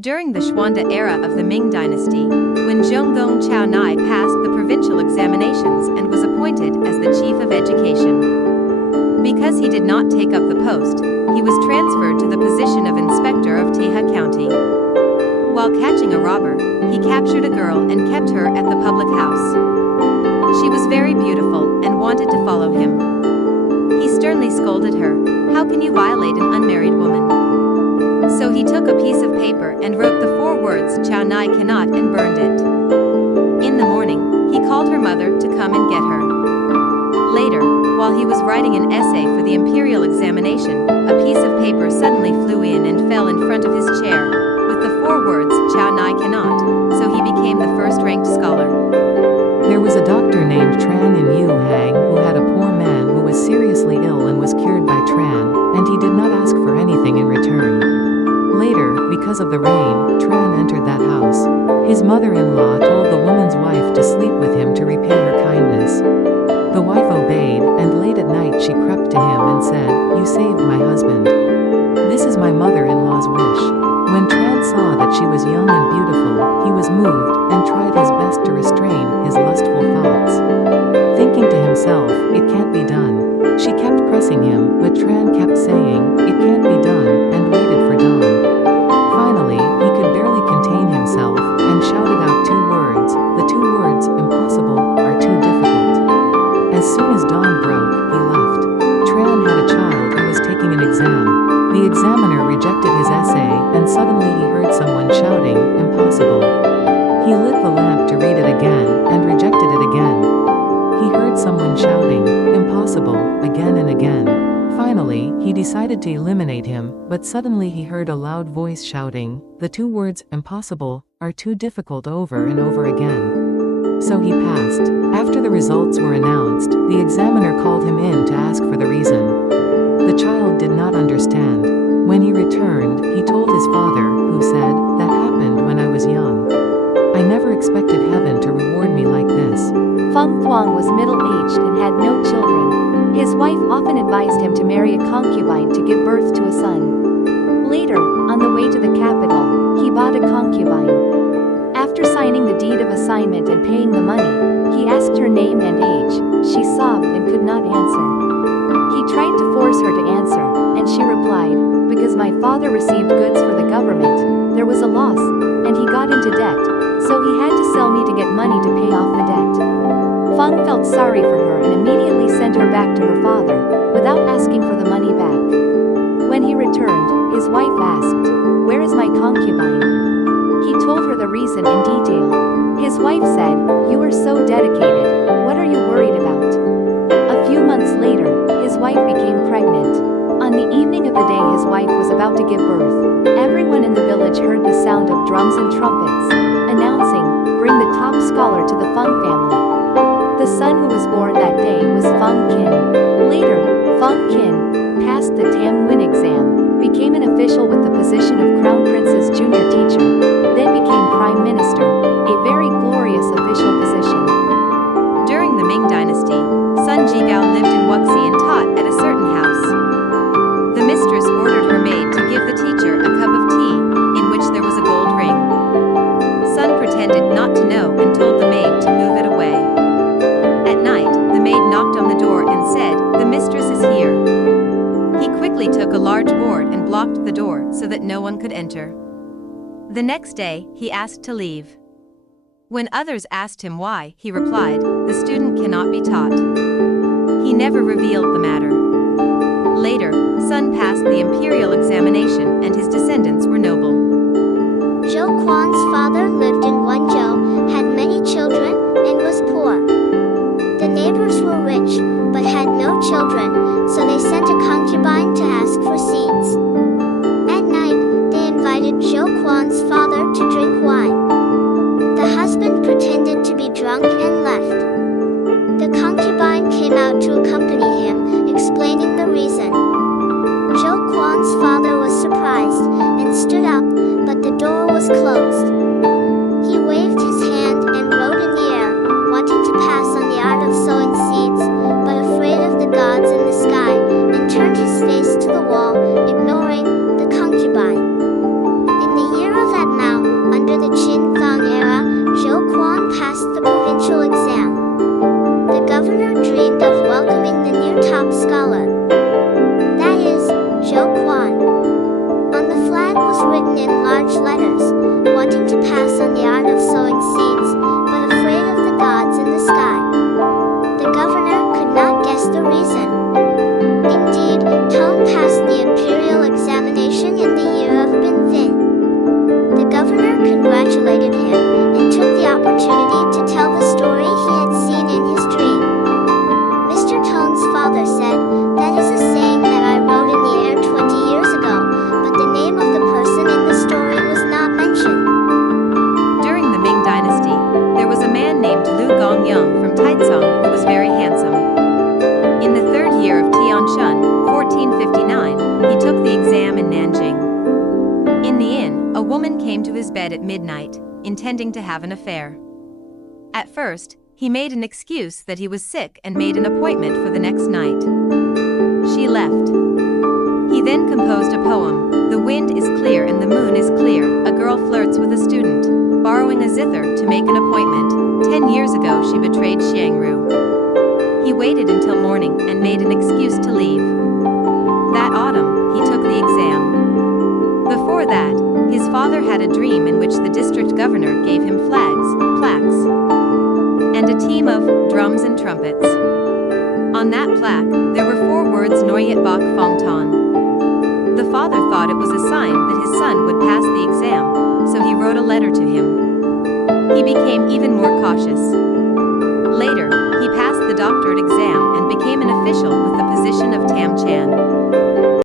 During the Xuanda era of the Ming Dynasty, when Zhonggong Chaonai passed the provincial examinations and was appointed as the chief of education. Because he did not take up the post, he was transferred to the position of inspector of Tiha County. While catching a robber, he captured a girl and kept her at the public house. She was very beautiful and wanted to follow him. He sternly scolded her, "How can you violate an unmarried woman?" So he took a piece of paper and wrote the 4 words "Chao Nai cannot" and burned it. In the morning, he called her mother to come and get her. Later, while he was writing an essay for the imperial examination, a piece of paper suddenly flew in and fell in front of his chair, with the 4 words "Chao Nai cannot," so he became the first-ranked scholar. There was a doctor named Tran in Yuhang who had a poor man who was seriously ill and was cured by Tran, and he did not ask for anything in return. Later, because of the rain, Tran entered that house. His mother-in-law told the woman's wife to sleep with him to repay her kindness. The wife obeyed, and late at night she crept to him and said, "You saved my husband. This is my mother-in-law's wish." When Tran saw that she was young and beautiful, he was moved, and tried his best to restrain his lustful thoughts. Thinking to himself, "It can't be done," she kept pressing him, but Tran kept saying, "It can't be done," and waited for dawn. Finally, he could barely contain himself, and shouted out 2 words, the 2 words, "Impossible," are too difficult. As soon as dawn broke, he left. Tran had a child who was taking an exam. The examiner rejected his essay, and suddenly he heard someone shouting, "Impossible." He lit the lamp to read it again, and rejected it again. He heard someone shouting, "Impossible," again and again. Finally, he decided to eliminate him, but suddenly he heard a loud voice shouting, "The 2 words, impossible, are too difficult," over and over again. So he passed. After the results were announced, the examiner called him in to ask for the reason. The child did not understand. When he returned, he told his father, who said, "That happened when I was young. I never expected heaven to reward me like this." Feng Huang was middle-aged and had no children. His wife often advised him to marry a concubine to give birth to a son. Later, on the way to the capital, he bought a concubine. After signing the deed of assignment and paying the money, he asked her name and age. She sobbed and could not answer. He tried to force her to answer, and she replied, "Because my father received goods for the government, there was a loss, and he got into debt, so he had to sell me to get money to pay off the debt." Feng felt sorry for her and immediately sent her back to her father, without asking for the money back. When he returned, his wife asked, "Where is my concubine?" He told her the reason in detail. His wife said, "You are so dedicated, what are you worried about?" A few months later, his wife became pregnant. On the evening of the day his wife was about to give birth, everyone in the village heard the sound of drums and trumpets, announcing, "Bring the top scholar to the Feng family." The son who was born that day was Feng Qin. Later, Feng Qin passed the Tam Win exam, became an official with the position of Crown Prince's junior teacher, then became Prime Minister, a very glorious official position. During the Ming Dynasty, Sun Jigao lived in Wuxi and taught at a certain house. The mistress ordered her maid to give the teacher a cup of tea, in which there was a gold ring. Sun pretended not to know and told the maid to move it away. At night, the maid knocked on the door and said, "The mistress is here." He quickly took a large board and blocked the door so that no one could enter. The next day, he asked to leave. When others asked him why, he replied, "The student cannot be taught." He never revealed the matter. Later, Sun passed the imperial examination and his descendants were noble. Zhou Quan's father lived in Wenzhou, had many children, and was poor. The neighbors were rich, but had no children, so they sent a concubine to ask for seeds. At night, they invited Zhou Quan's father to drink wine. The husband pretended to be drunk and left. The concubine came out to accompany him, explaining the reason. Zhou Quan's father was surprised, and stood up, but the door was closed. He waved his hand and rode in the air, wanting to pass on the art of sowing seeds, but afraid of the gods in the sky, and turned his face to the wall, ignoring the concubine. In the year of that congratulated him and took the opportunity to tell the story he had seen in his dream. Mr. Tong's father said, "That is a saying that I wrote in the air 20 years ago, but the name of the person in the story was not mentioned." During the Ming Dynasty, there was a man named Lu Gongyang from Taicang who was very handsome. In the 3rd year of Tianshun, 1459, he took the exam in Nanjing. In the inn, a woman came to his bed at midnight, intending to have an affair. At first, he made an excuse that he was sick and made an appointment for the next night. She left. He then composed a poem, "The wind is clear and the moon is clear, a girl flirts with a student, borrowing a zither to make an appointment. 10 years ago she betrayed Xiangru." He waited until morning and made an excuse to leave. That autumn, he took the exam. Before that, his father had a dream in which the district governor gave him flags, plaques, and a team of drums and trumpets. On that plaque, there were 4 words Noyet Bok Fong Ton. The father thought it was a sign that his son would pass the exam, so he wrote a letter to him. He became even more cautious. Later, he passed the doctorate exam and became an official with the position of Tam Chan.